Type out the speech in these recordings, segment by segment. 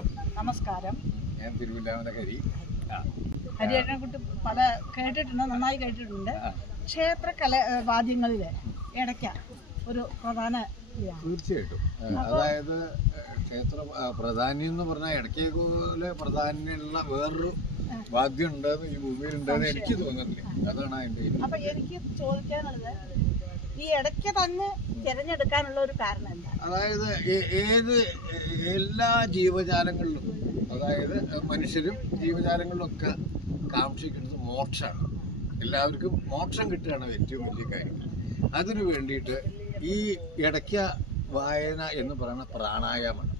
നമസ്കാരം. നമസ്കാരം. ഞാൻ തിരുവില്ലാമല ഹരി. ഹരിയേട്ടനെ കുട്ടി പല കേട്ടിട്ടുണ്ട് നന്നായി കേട്ടിട്ടുണ്ട്. ക്ഷേത്ര കല വാദ്യങ്ങളിൽ ഇടയ്ക്ക ഒരു പ്രധാന. തീർച്ചയായിട്ടും. അതായത് ക്ഷേത്ര പ്രധാനി പ്രാധാന്യം എന്ന് പറഞ്ഞാൽ പോലെ പ്രധാനിയുള്ള വേറൊരു വാദ്യം ഉണ്ടെന്ന് ഈ ഭൂമിയിൽ ഉണ്ടെന്ന് എനിക്ക് തോന്നുന്നില്ല. അതാണ് അതിന്റെ അപ്പൊ എനിക്ക് ചോദിക്കാനുള്ളത് ഈ ഇടയ്ക്ക് തന്നെ തിരഞ്ഞെടുക്കാനുള്ള ഒരു കാരണം എന്താ അതായത് ഏത് എല്ലാ ജീവജാലങ്ങളിലും അതായത് മനുഷ്യരും ജീവജാലങ്ങളിലും ഒക്കെ കാക്ഷിക്കുന്നത് മോക്ഷമാണ്. എല്ലാവർക്കും മോക്ഷം കിട്ടുകയാണ് ഏറ്റവും വലിയ കാര്യം. അതിനു വേണ്ടിയിട്ട് ഈ ഇടയ്ക്ക വായന എന്ന് പറയുന്ന പ്രാണായാമമാണ്.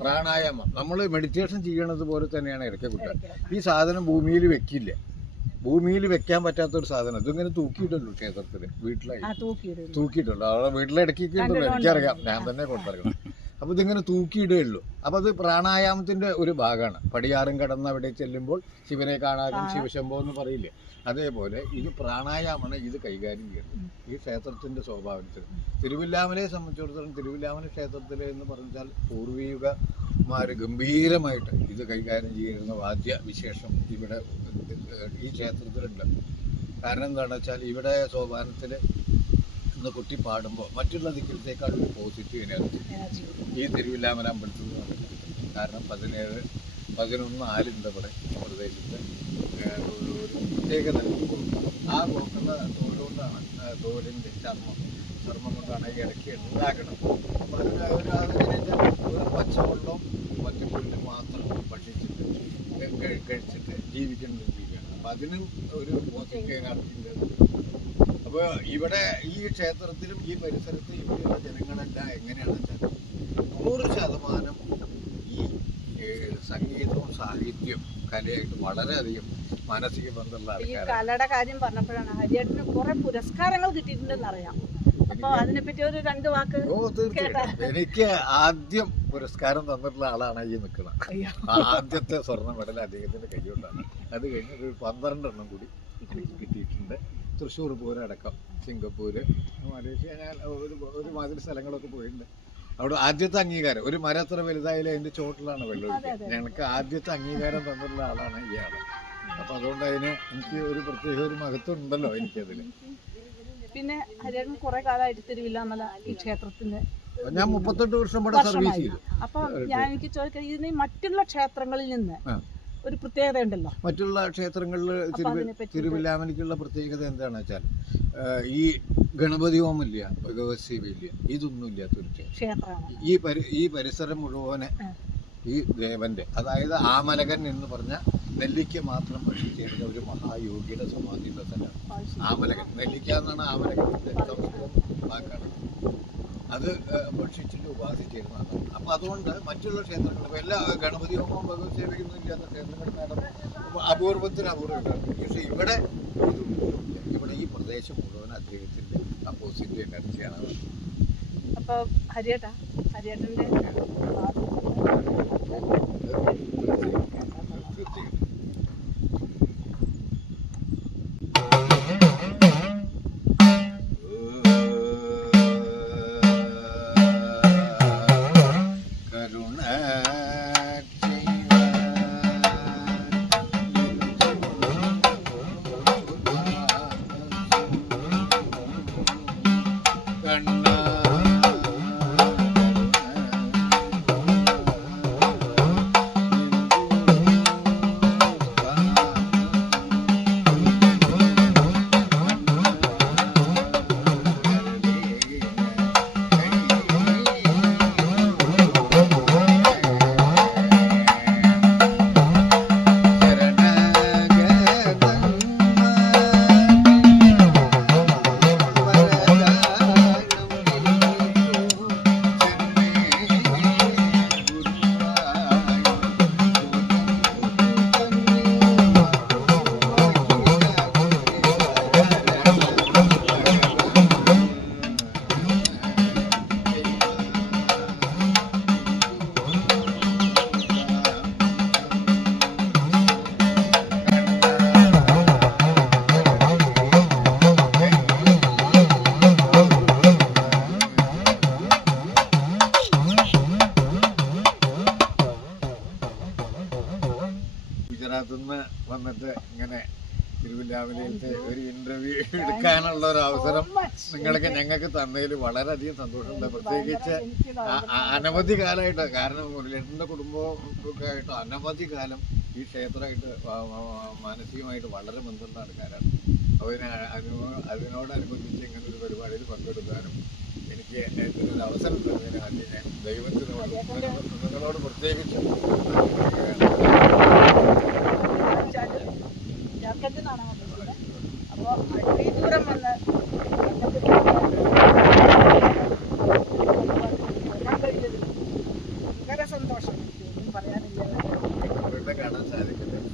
പ്രാണായാമം. നമ്മൾ മെഡിറ്റേഷൻ ചെയ്യണത് പോലെ തന്നെയാണ് ഇടയ്ക്ക കുട്ടികൾ ഈ സാധനം ഭൂമിയിൽ വെക്കില്ല. ഭൂമിയിൽ വെക്കാൻ പറ്റാത്ത ഒരു സാധനം. ഇതിങ്ങനെ തൂക്കിയിട്ടല്ലോ ക്ഷേത്രത്തിൽ വീട്ടിലായി. തൂക്കിയിട്ടുണ്ട്. അവിടെ വീട്ടിലിടക്കിയിട്ടുണ്ടല്ലോ എനിക്കറിയാം. ഞാൻ തന്നെ കൊണ്ടുവരണം. അപ്പോൾ ഇതിങ്ങനെ തൂക്കിയിടുകയുള്ളൂ അപ്പോൾ അത് പ്രാണായാമത്തിന്റെ ഒരു ഭാഗമാണ്. പടിയാറും കടന്ന് അവിടെ ചെല്ലുമ്പോൾ ശിവനെ കാണാനും ശിവശംഭോ എന്ന് പറയില്ലേ? അതേപോലെ ഇത് പ്രാണായാമമാണ് ഇത് കൈകാര്യം ചെയ്യുന്നത്. ഈ ക്ഷേത്രത്തിന്റെ സ്വഭാവത്തിൽ തിരുവില്ലാമലയെ സംബന്ധിച്ചിടത്തോളം തിരുവില്ലാമല ക്ഷേത്രത്തിൽ എന്ന് പറഞ്ഞാൽ പൂർവീകമാർ ഗംഭീരമായിട്ട് ഇത് കൈകാര്യം ചെയ്യുന്ന വാദ്യ വിശേഷം ഇവിടെ ഈ ക്ഷേത്രത്തിലുണ്ട്. കാരണം എന്താണെന്ന് വെച്ചാൽ ഇവിടെ സോപാനത്തിൽ ഇന്ന് കുട്ടി പാടുമ്പോൾ മറ്റുള്ള ദിക്കിലത്തേക്കാൾ ഒരു പോസിറ്റീവ് എനർജി ഈ തിരുവില്ലാമല അമ്പലത്തിൽ നിന്ന് കാരണം പതിനേഴ് പതിനൊന്ന് ആലുണ്ട് ഇവിടെ പ്രദേശത്ത് പ്രത്യേക ഒരു ഒരു പ്രത്യേകത ആ കൊടുക്കുന്ന തോലുകൊണ്ടാണ് തോലിന്റെ ചർമ്മം ചർമ്മം കൊണ്ടാണ് ഈ ഇടയ്ക്ക് ഉണ്ടാക്കണം അപ്പോൾ അതിന് ഒരു അതിന് ഒരു പച്ചവെള്ളവും മറ്റു പുല്ല് മാത്രം ഭക്ഷിച്ചിട്ട് കഴിച്ചിട്ട് ജീവിക്കുന്ന രീതിയാണ്. അപ്പം അതിനും ഒരു പോസിറ്റീവ് എനർജി ഉണ്ട്. അപ്പോൾ ഇവിടെ ഈ ക്ഷേത്രത്തിലും ഈ പരിസരത്തും ഇവിടെയുള്ള ജനങ്ങളെല്ലാം എങ്ങനെയാണെന്ന് വെച്ചാൽ നൂറ് ശതമാനം ഈ സംഗീതവും സാഹിത്യവും കലയായിട്ട് വളരെയധികം മാനസിക ബന്ധമുള്ള ഈ കലയുടെ കാര്യം പറഞ്ഞപ്പോഴാണ് ഹരിയേട്ടന് കുറെ പുരസ്കാരങ്ങൾ കിട്ടിയിട്ടുണ്ടെന്ന് അറിയാം അപ്പൊ അതിനെപ്പറ്റി ഒരു രണ്ട് വാക്ക് ഓ തീർച്ചയായിട്ടും. എനിക്ക് ആദ്യം പുരസ്കാരം തന്നിട്ടുള്ള ആളാണ് ഈ നിൽക്കുന്നത്. ആദ്യത്തെ സ്വർണ മെഡൽ അദ്ദേഹത്തിന്റെ കൈകൊണ്ടാണ് അത് കഴിഞ്ഞ് ഒരു പന്ത്രണ്ടെണ്ണം കൂടി കിട്ടിയിട്ടുണ്ട്. തൃശ്ശൂർ പൂരടക്കം സിംഗപ്പൂർ മലേഷ്യ ഞാൻ ഒരു ഒരു മാതിരി സ്ഥലങ്ങളൊക്കെ പോയിട്ടുണ്ട്. അവിടെ ആദ്യത്തെ അംഗീകാരം ഒരു മരം അത്ര വലുതായാലും അതിന്റെ ചോട്ടിലാണ് വെള്ളം ഒഴിക്കുക. ഞങ്ങൾക്ക് ആദ്യത്തെ അംഗീകാരം തന്നിട്ടുള്ള ആളാണ് ഇയാൾ അപ്പൊ അതുകൊണ്ട് അതിന് എനിക്ക് ഒരു പ്രത്യേക ഒരു മഹത്വം ഉണ്ടല്ലോ എനിക്കതിന്. പിന്നെ ഹരിയേട്ടൻ കുറെ കാലമായിട്ട് ഈ ക്ഷേത്രത്തിന്റെ ഞാൻ മുപ്പത്തെട്ട് വർഷം ഇവിടെ സർവീസ് ചെയ്തു. അപ്പൊ ഞാൻ എനിക്ക് ചോദിക്കാം ഇതിന് മറ്റുള്ള ക്ഷേത്രങ്ങളിൽ നിന്ന്. ഒരു പ്രത്യേകത ഉണ്ടല്ലോ മറ്റുള്ള ക്ഷേത്രങ്ങളിൽ തിരുവ തിരുവില്ലാമലിക്കുള്ള പ്രത്യേകത എന്താണെന്ന് വെച്ചാൽ ഈ ഗണപതി ഹോമില്ല ഭഗവത് സേവയില്ല ഇതൊന്നും ഇല്ലാത്തൊരു ക്ഷേത്രം. ക്ഷേത്രമാണ്. ഈ പരി ഈ പരിസരം മുഴുവനെ ഈ ദേവന്റെ അതായത് ആമലകൻ എന്ന് പറഞ്ഞ നെല്ലിക്ക മാത്രം ഭക്ഷിച്ചിരുന്ന ഒരു മഹായോഗിയുടെ സമാധിയുടെ സ്ഥലമാണ് ആമലകൻ. നെല്ലിക്ക എന്നാണ് ആമലകൻ സംസ്കൃതം വാക്കാണ് അത് ഭക്ഷിച്ചിട്ട് ഉപാസിച്ചിരുന്നതാണ് അപ്പൊ അതുകൊണ്ട് മറ്റുള്ള ക്ഷേത്രങ്ങൾ ഇപ്പൊ എല്ലാ ഗണപതി ഹോമം ഭഗവത് സേവയൊന്നും ഇല്ലാത്ത ക്ഷേത്രങ്ങൾ നടന്നു അപൂർവത്തിന് അപൂർവമാണ് പക്ഷെ ഇവിടെ ഇവിടെ ഈ പ്രദേശം മുഴുവൻ അദ്ദേഹത്തിന്റെ ആ എനർജിയാണ്. അപ്പൊ ഹരിയേട്ടാ ഹരിയേട്ടന്റെ പുറത്തുനിന്ന് വന്നിട്ട് ഇങ്ങനെ തിരുവില്ലാമലയിലത്തെ ഒരു ഇന്റർവ്യൂ എടുക്കാനുള്ള ഒരു അവസരം നിങ്ങൾക്ക് ഞങ്ങൾക്ക് തന്നതിൽ വളരെയധികം സന്തോഷമുണ്ട്. പ്രത്യേകിച്ച് അനവധി കാലമായിട്ട് കാരണം മുരളീധരന്റെ കുടുംബമൊക്കെ ആയിട്ട് അനവധി കാലം ഈ ക്ഷേത്രമായിട്ട് മാനസികമായിട്ട് വളരെ ബന്ധമുള്ള ആൾക്കാരാണ്. അതിന് അനുഭവ അതിനോടനുബന്ധിച്ച് ഇങ്ങനെ ഒരു പരിപാടിയിൽ പങ്കെടുക്കാനും എനിക്ക് ഒരു അവസരം തന്നതിന് ആദ്യം ഞാൻ ദൈവത്തിനോട് നിങ്ങളോട് പ്രത്യേകിച്ച് ആണ് വന്നിട്ടുള്ളത് ദൂരം വന്ന് ഭയങ്കര സന്തോഷം. ഒന്നും പറയാനില്ല കാണാൻ സാധിക്കുന്നത്